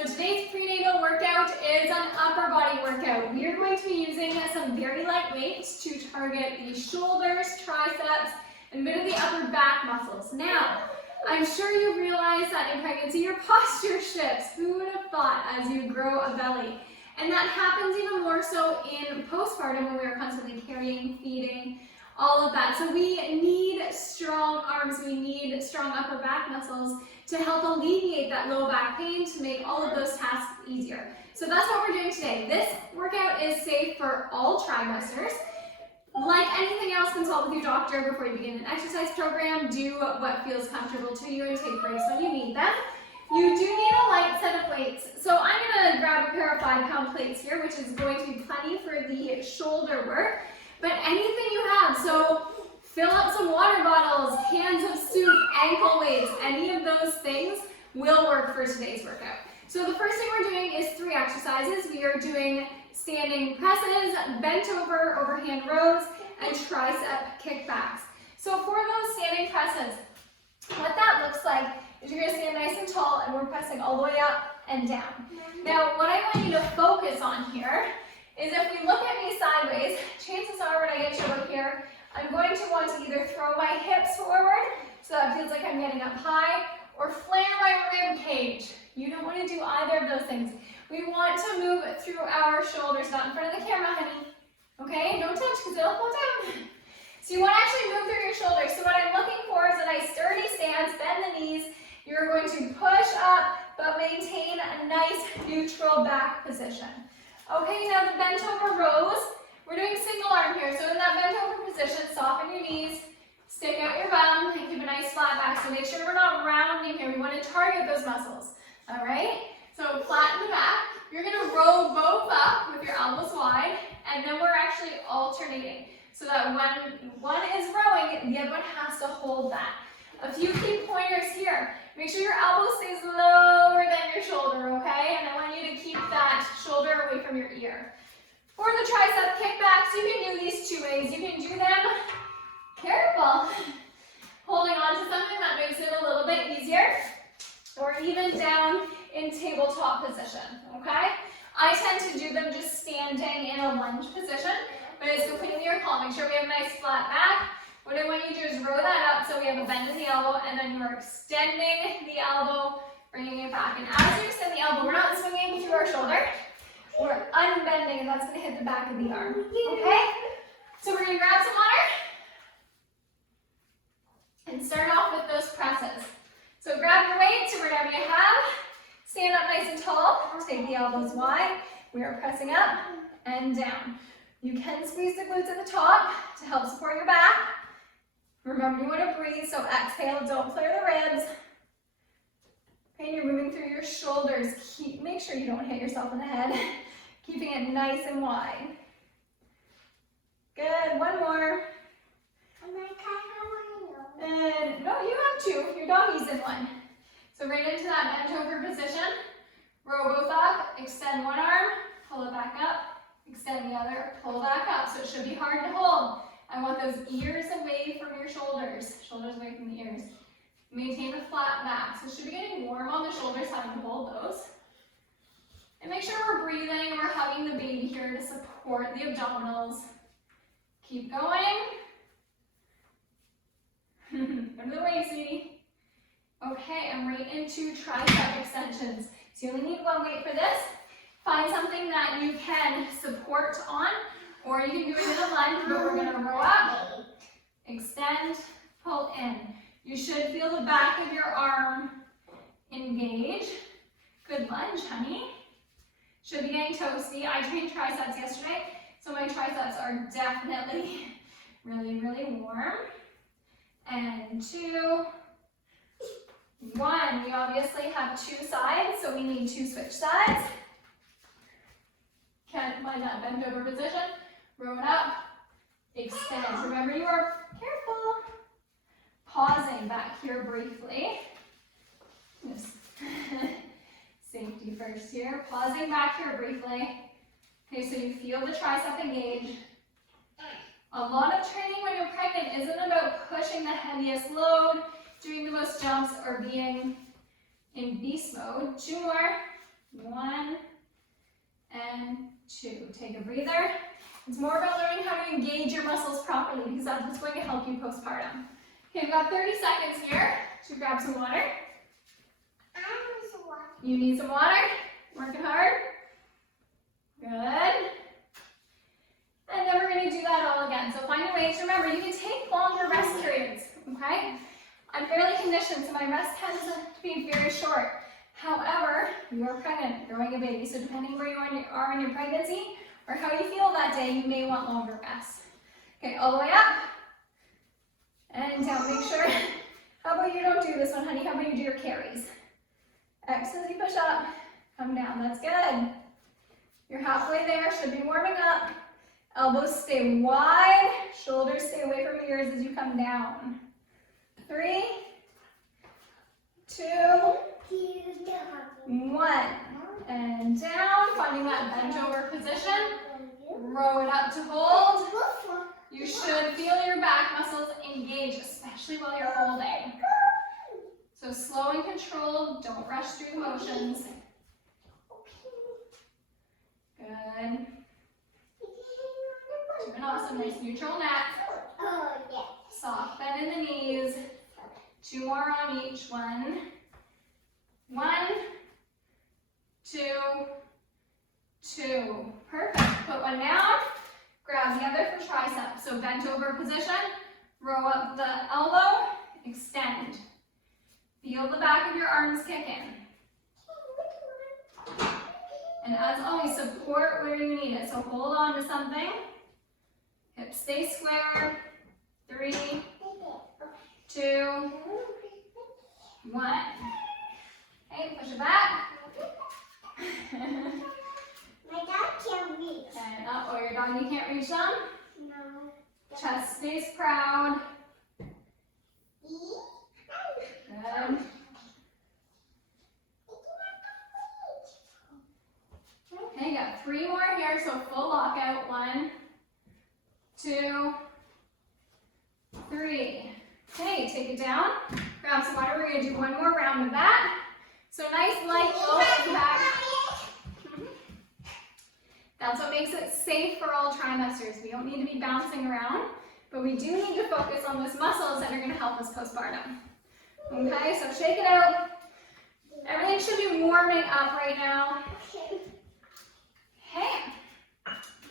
So today's prenatal workout is an upper body workout. We are going to be using some very light weights to target the shoulders, triceps, and a bit of the upper back muscles. Now, I'm sure you realize that in pregnancy your posture shifts. Who would have thought as you grow a belly? And that happens even more so in postpartum when we are constantly carrying, feeding, all of that. So we need strong arms, we need strong upper back muscles to help alleviate that low back pain, to make all of those tasks easier. So that's what we're doing today. This workout is safe for all trimesters. Like anything else, consult with your doctor before you begin an exercise program. Do what feels comfortable to you and take breaks when you need them. You do need a light set of weights. So I'm going to grab a pair of 5-pound plates here, which is going to be plenty for the shoulder work. But anything you have, so fill up some water bottles, cans of soup, ankle weights, any of those things will work for today's workout. So the first thing we're doing is 3 exercises. We are doing standing presses, bent over, overhand rows, and tricep kickbacks. So for those standing presses, what that looks like is you're going to stand nice and tall and we're pressing all the way up and down. Now what I want you to focus on here is if we look at me sideways, chances are when I get you up here, I'm going to want to either throw my hips forward, so that feels like I'm getting up high, or flare my rib cage. You don't want to do either of those things. We want to move through our shoulders, not in front of the camera, honey. Okay, don't touch because it'll fall down. So you want to actually move through your shoulders. So what I'm looking for is a nice sturdy stance, bend the knees. You're going to push up, but maintain a nice neutral back position. Okay, now the bent over rows, we're doing single arm here. So in that bent over position, soften your knees, stick out your bum, and keep a nice flat back. So make sure we're not rounding here. We want to target those muscles. All right? So flatten the back. You're going to roll both up with your elbows wide, and then we're actually alternating. So that when one is rowing, the other one has to hold that. A few key pointers here. Make sure your elbow stays lower than your shoulder, okay? And I want you to keep that shoulder away from your ear. For the tricep kickbacks, you can do these 2 ways. You can do them, careful, holding on to something that makes it a little bit easier, or even down in tabletop position, okay? I tend to do them just standing in a lunge position, but it's completely your call. Make sure we have a nice flat back. What I want you to do is row that up so we have a bend in the elbow, and then you're extending the elbow, bringing it back. And as you extend the elbow, we're not swinging through our shoulder. We're unbending, and that's going to hit the back of the arm. Okay? So we're going to grab some water and start off with those presses. So grab your weights or whatever you have. Stand up nice and tall. Take the elbows wide. We are pressing up and down. You can squeeze the glutes at the top to help support your back. Remember, you want to breathe, so exhale, don't flare the ribs. Okay, you're moving through your shoulders. Make sure you don't hit yourself in the head. Keeping it nice and wide. Good, one more. And no, you have 2. Your doggy's in one. So right into that bent over position. Row both up, extend one arm, pull it back up, extend the other, pull back up. So it should be hard to hold. I want those ears away from your shoulders. Shoulders away from the ears. Maintain the flat back. So it should be getting warm on the shoulders, having to hold those. And make sure we're breathing, we're hugging the baby here to support the abdominals. Keep going. Go to the way, sweetie. Okay, and right into tricep extensions. So you only need 1 weight for this. Find something that you can support on, or you can do it in a lunge, but we're going to row up, extend, pull in. You should feel the back of your arm engage. Good lunge, honey. Should be getting toasty. I trained triceps yesterday, so my triceps are definitely really, really warm. And 2, 1. We obviously have 2 sides, so we need 2 switch sides. Can't find that bent over position. Row it up, extend. Remember, you are careful. Pausing back here briefly. Just safety first here. Pausing back here briefly. Okay, so you feel the tricep engage. A lot of training when you're pregnant isn't about pushing the heaviest load, doing the most jumps, or being in beast mode. 2 more. 1 and 2. Take a breather. It's more about learning how to engage your muscles properly because that's what's going to help you postpartum. Okay, we've got 30 seconds here to grab some water. You need some water? Working hard? Good. And then we're going to do that all again. So find your weights. Remember, you can take longer rest periods, okay? I'm fairly conditioned, so my rest tends to be very short. However, you are pregnant, growing a baby, so depending where you are in your pregnancy or how you feel that day, you may want longer rests. Okay, all the way up and down. Make sure, how about you don't do this one, honey? How about you do your carries? Exhale as you push up, come down. That's good. You're halfway there, should be warming up. Elbows stay wide, shoulders stay away from your ears as you come down. 3, 2, 1. And down, finding that bent over position. Row it up to hold. You should feel your back muscles engage, especially while you're holding. So slow and controlled, don't rush through the motions. Good. Doing awesome, nice neutral neck. Soft bend in the knees. 2 more on each. 1, 2, 2. Perfect. Put one down. Grab the other for triceps. So bent over position. Row up the elbow. Extend. Feel the back of your arms kick in. And as always, support where you need it. So hold on to something. Hips stay square. 3, 2, 1. Okay, push it back. My dog can't reach. And up. Oh, your dog, you can't reach them? No. Chest stays proud. Good. Okay, you got 3 more here, so full lockout. 1, 2, 3. Okay, take it down. Grab some water. We're going to do one more round of that. So nice light low back. That's what makes it safe for all trimesters. We don't need to be bouncing around, but we do need to focus on those muscles that are going to help us postpartum. Okay, so shake it out. Everything should be warming up right now. Okay,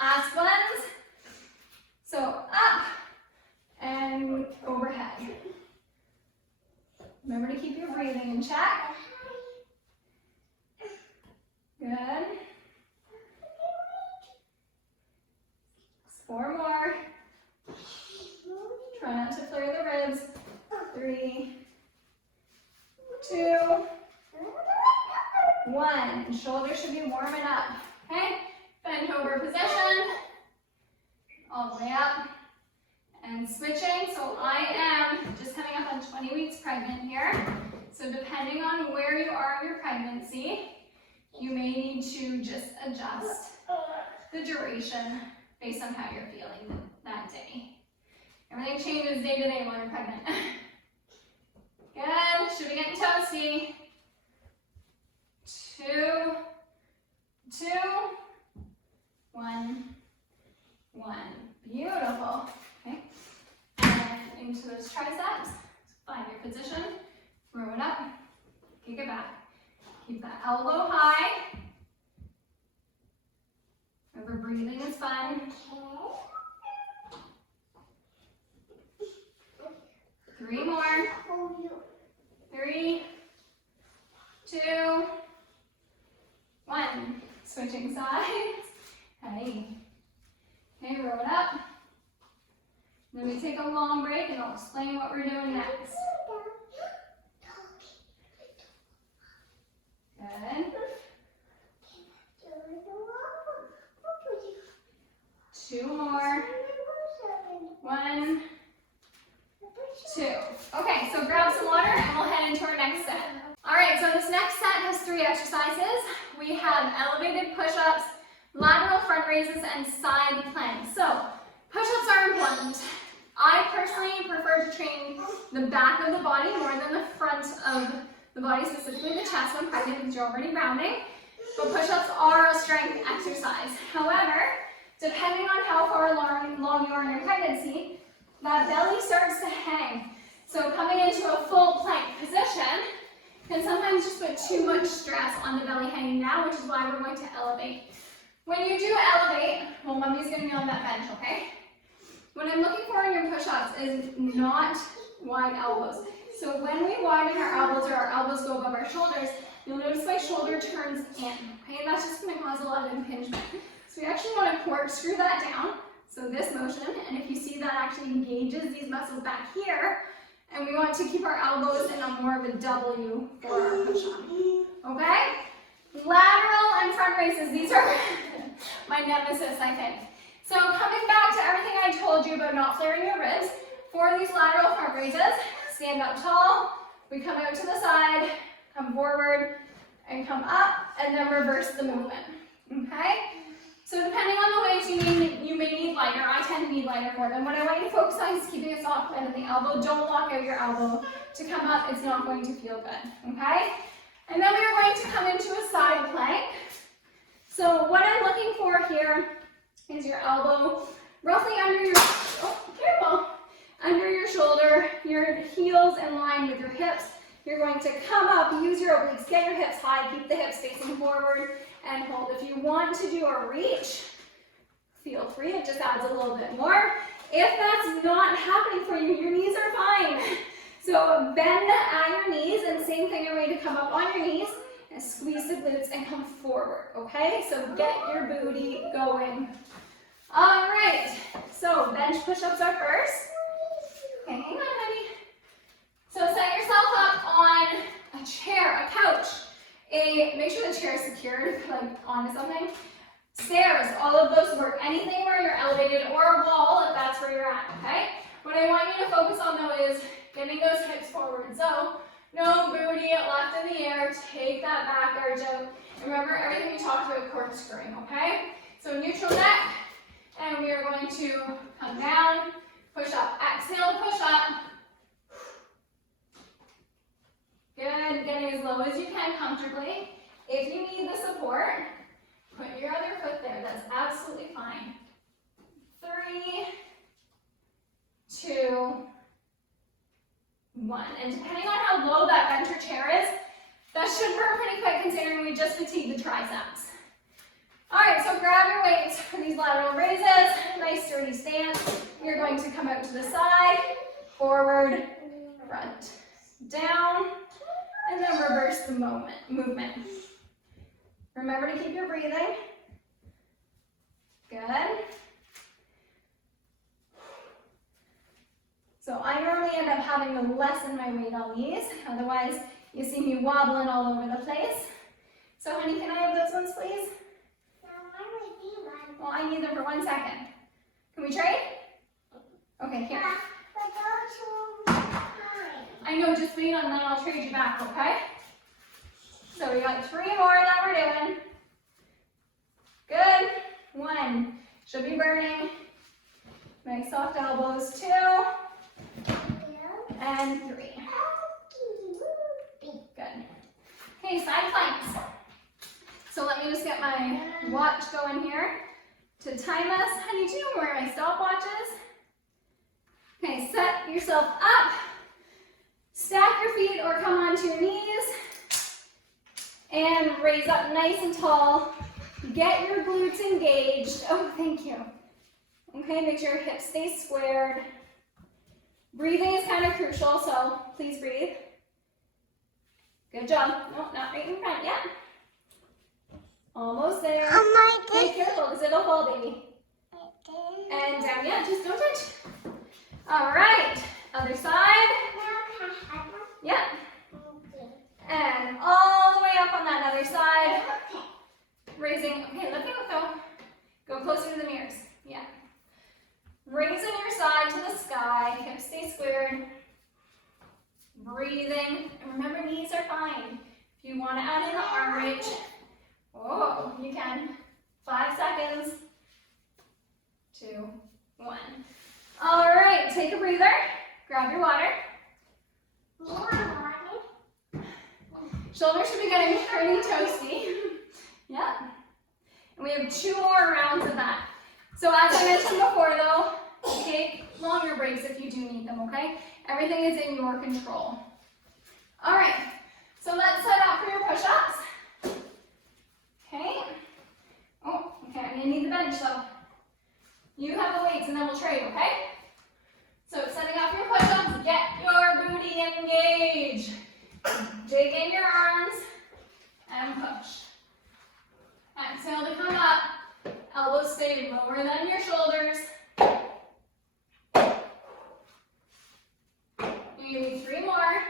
last ones. So up and overhead. Remember to keep your breathing in check. Good. 4 more. Try not to flare the ribs. 3, 2, 1. Shoulders should be warming up. Okay? Bend over position. All the way up. And switching. So I am just coming up on 20 weeks pregnant here. So depending on where you are in your pregnancy, you may need to just adjust the duration based on how you're feeling that day. Everything changes day to day while you're pregnant. Good. Should be getting toasty. 2, 2, 1, 1. Beautiful. Okay. And into those triceps. Find your position. Throw it up. Kick it back. Keep that elbow high. Remember, breathing is fun. 3 more. 3, 2, 1. Switching sides. Hey. Okay, roll it up. Then we take a long break and I'll explain what we're doing next. Good. 2 more. 1, 2. Okay, so grab some water and we'll head into our next set. All right, so this next set has 3 exercises. We have elevated push-ups, lateral front raises, and side planks. So push-ups are important. I personally prefer to train the back of the body more than the front of the body, specifically the chest when pregnant because you're already rounding. but push-ups are a strength exercise. However, depending on how far along you are in your pregnancy, that belly starts to hang. So coming into a full plank position can sometimes just put too much stress on the belly hanging down, which is why we're going to elevate. When you do elevate, well, mommy's gonna be on that bench, okay? What I'm looking for in your push-ups is not wide elbows. So when we widen our elbows or our elbows go above our shoulders, you'll notice my shoulder turns in, okay? And that's just gonna cause a lot of impingement. So we actually wanna corkscrew that down. So this motion, and if you see that actually engages these muscles back here, and we want to keep our elbows in a more of a W for our push-up, okay? Lateral and front raises, these are my nemesis, I think. So coming back to everything I told you about not flaring your ribs, for these lateral front raises, stand up tall, we come out to the side, come forward, and come up, and then reverse the movement, okay? So depending on the weights you may need lighter, I tend to need lighter for them. What I want you to focus on is keeping a soft bend in the elbow. Don't lock out your elbow. To come up, it's not going to feel good, okay? And then we are going to come into a side plank. So what I'm looking for here is your elbow roughly under your, under your shoulder, your heels in line with your hips. You're going to come up, use your obliques, get your hips high, keep the hips facing forward, and hold. If you want to do a reach, feel free, it just adds a little bit more. If that's not happening for you, your knees are fine. So bend at your knees, and same thing, you're going to come up on your knees and squeeze the glutes and come forward, okay? So get your booty going. All right, so bench push-ups are first. Okay, hang on, honey. So set yourself up on a chair, a couch, make sure the chair is secured, like onto something. Stairs, all of those work. Anything where you're elevated, or a wall if that's where you're at, okay? What I want you to focus on though is getting those hips forward. So no booty left in the air, take that back arch out. Remember everything we talked about corkscrewing, okay? So neutral neck, and we are going to come down, push up, exhale to push up. Good, getting as low as you can comfortably. If you need the support, put your other foot there, that's absolutely fine. 3, 2, 1. And depending on how low that bench or chair is, that should burn pretty quick considering we just fatigued the triceps. All right, so grab your weights for these lateral raises. Nice sturdy stance. You're going to come out to the side, forward, front, down, and then reverse the movement. Remember to keep your breathing. Good. So I normally end up having to lessen my weight on these, otherwise you see me wobbling all over the place. So honey, can I have those ones please? Well, I need them for 1 second. Can we trade? Okay, here. I know, just wait on that, I'll trade you back, okay? So we got 3 more that we're doing. Good. 1. Should be burning. Nice soft elbows. 2. And 3. Good. Okay, side planks. So let me just get my watch going here to time us. Honey, do you know where my stopwatches? Okay, set yourself up. Stack your feet or come onto your knees. And raise up nice and tall. Get your glutes engaged. Oh, thank you. Okay, make sure your hips stay squared. Breathing is kind of crucial, so please breathe. Good job. No, not right in front yet. Almost there. Oh my Be careful, because it'll fall, baby. And down, yeah, just don't touch. All right, other side. Yep. And all the way up on that other side. Raising, okay, looking up though. Go closer to the mirrors. Yeah. Raising your side to the sky, hips stay squared. Breathing, and remember knees are fine. If you want to add in the arm reach, oh, you can. 5 seconds. 2, 1. All right, take a breather. Grab your water. Shoulders should be getting pretty toasty. We have 2 more rounds of that. So as I mentioned before though, take longer breaks if you do need them, okay? Everything is in your control. All right, so let's set up for your push-ups. Okay. Oh, okay, I'm gonna need the bench though. You have the weights and then we'll trade, okay? So setting up your push-ups, get your booty engaged. Dig in your arms and push. Exhale to come up. Elbows stay lower than your shoulders. Maybe 3 more.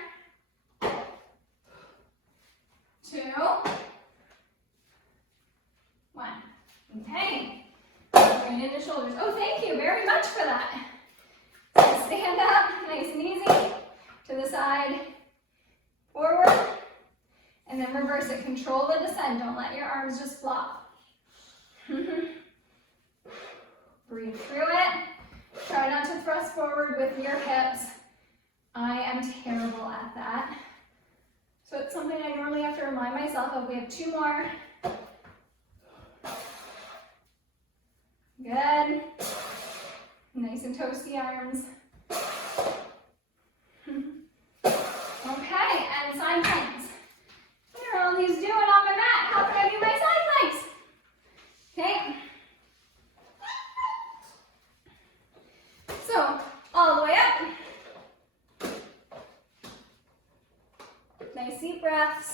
2. 1. Okay. Bring in the shoulders. Oh, thank you very much for that. Stand up, nice and easy. To the side, forward, and then reverse it. Control the descent. Don't let your arms just flop. Breathe through it. Try not to thrust forward with your hips. I am terrible at that. So it's something I normally have to remind myself of. We have 2 more. Good. Nice and toasty arms. Okay, and side planks. What are all these doing on my mat? How can I do my side planks? Okay. So, all the way up. Nice deep breaths.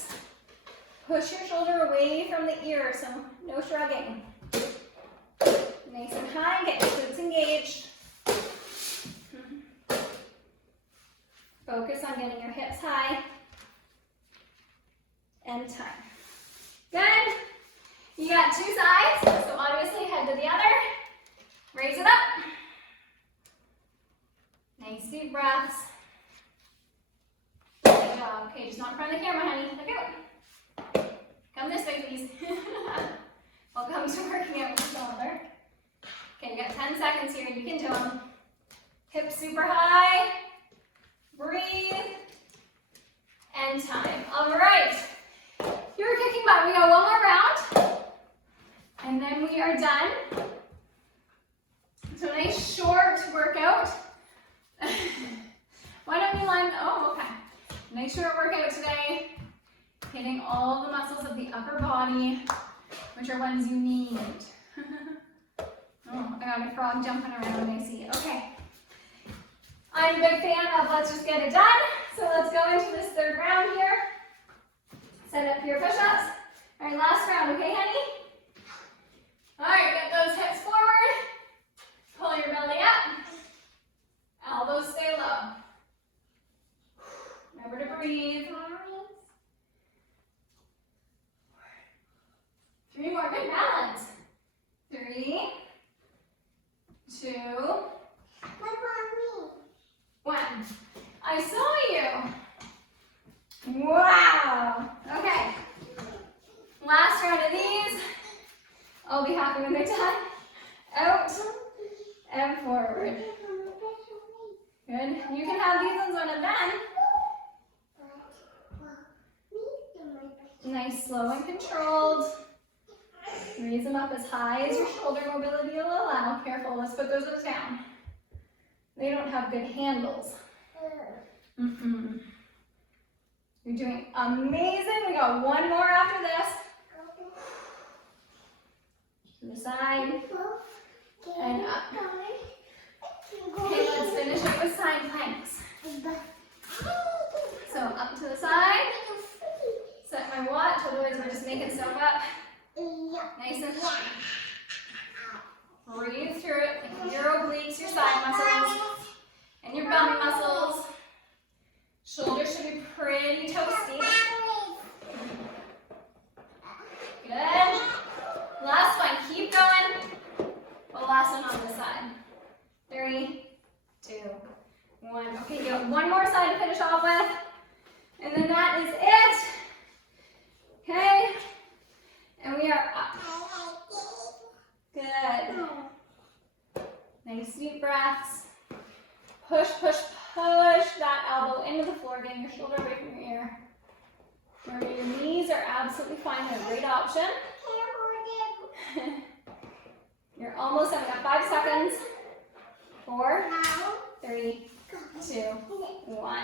Push your shoulder away from the ear, so no shrugging. Nice and high, get your glutes engaged. Focus on getting your hips high. And time. Good. You got 2 sides, so obviously head to the other. Raise it up. Nice deep breaths. Good job. Okay, just not in front of the camera, honey. Look out. Come this way, please. Welcome to working out with your mother. Okay, you got 10 seconds here. You can do them. Hips super high. Breathe. And time. All right. You're kicking butt. We got 1 more round. And then we are done. So a nice short workout. Why don't you line, oh, okay. Nice short workout today. Hitting all the muscles of the upper body, which are ones you need. Oh, I got a frog jumping around, I see. Okay. I'm a big fan of let's just get it done. So let's go into this 3rd round here. Set up your push-ups. All right, last round, okay, honey? All right, get those hips forward. Pull your belly up. Elbows stay low. Remember to breathe. 3 more, good balance. 3, 2, 1. I saw you. Wow. Okay. Last round of these. I'll be happy when they're done. Out and forward. Good. You can have these ones when I'm done. Nice, slow and controlled. Raise them up as high as your shoulder mobility will allow. Careful, let's put those down. They don't have good handles. You're doing amazing. We got 1 more after this. To the side and up. Okay, let's finish it with side planks. So up to the side. Set my watch, otherwise we're just making stuff up. Nice and high. Breathe through it. Your obliques, your side muscles, and your belly muscles. Shoulders should be pretty toasty. Good. Last one. Keep going. The last one on this side. 3, 2, 1. Okay, you got 1 more side to finish off with. And then that is it. Okay. And we are up. Good. Nice deep breaths. Push, push, push that elbow into the floor, getting your shoulder away from your ear. Remember, your knees are absolutely fine. They're a great option. You're almost done. We got 5 seconds. 4, Now. 3, 2, 1.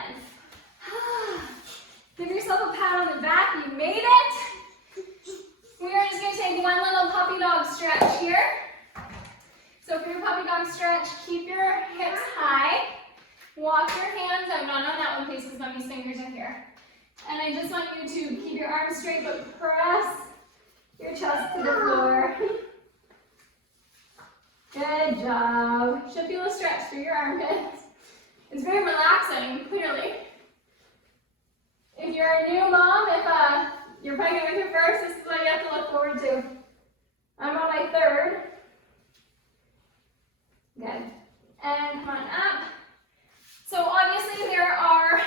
Give yourself a pat on the back. You made it. We are just going to take one little puppy dog stretch here. So for your puppy dog stretch, keep your hips high. Walk your hands out. Not on that one, please, because Mommy's fingers are here. And I just want you to keep your arms straight, but press your chest to the floor. Good job. You should feel a stretch through your armpits. It's very relaxing, clearly. If you're a new mom, if you're pregnant with your first, this is what you have to look forward to. I'm on my 3rd. Good. And come on up. So obviously there are,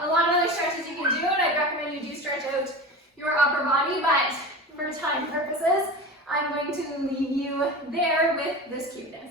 a lot of other stretches you can do, and I recommend you do stretch out your upper body, but for time purposes, I'm going to leave you there with this cuteness.